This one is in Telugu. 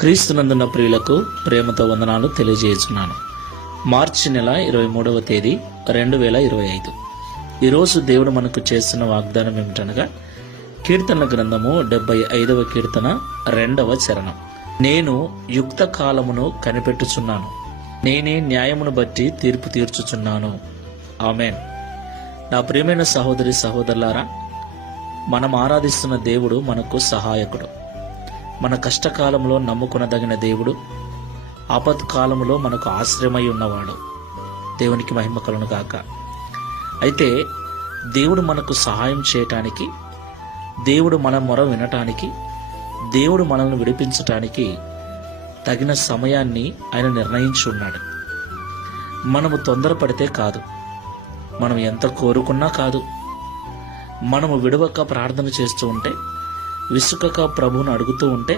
క్రీస్తునందున్న ప్రియులకు ప్రేమతో వందనాలు తెలియజేస్తున్నాను. మార్చి నెల ఇరవై మూడవ తేదీ రెండు వేల ఇరవై ఐదు. ఈరోజు దేవుడు మనకు చేస్తున్న వాగ్దానం ఏమిటనగా కీర్తన గ్రంథము డెబ్బై ఐదవ కీర్తన రెండవ చరణం. నేను యుక్త కాలమును కనిపెట్టుచున్నాను. నేనే న్యాయమును బట్టి తీర్పు తీర్చుచున్నాను. ఆమెన్. నా ప్రియమైన సహోదరి సహోదరులారా మనం ఆరాధిస్తున్న దేవుడు మనకు సహాయకుడు. మన కష్టకాలంలో నమ్ముకొనదగిన దేవుడు ఆపత్కాలంలో మనకు ఆశ్రయమై ఉన్నవాడు. దేవునికి మహిమ కలను గాక. అయితే దేవుడు మనకు సహాయం చేయటానికి దేవుడు మన మొర వినటానికి దేవుడు మనల్ని విడిపించటానికి తగిన సమయాన్ని ఆయన నిర్ణయించి ఉన్నాడు. మనము తొందరపడితే కాదు. మనం ఎంత కోరుకున్నా కాదు. మనము విడవక ప్రార్థన చేస్తూ ఉంటే విసుకక ప్రభువును అడుగుతూ ఉంటే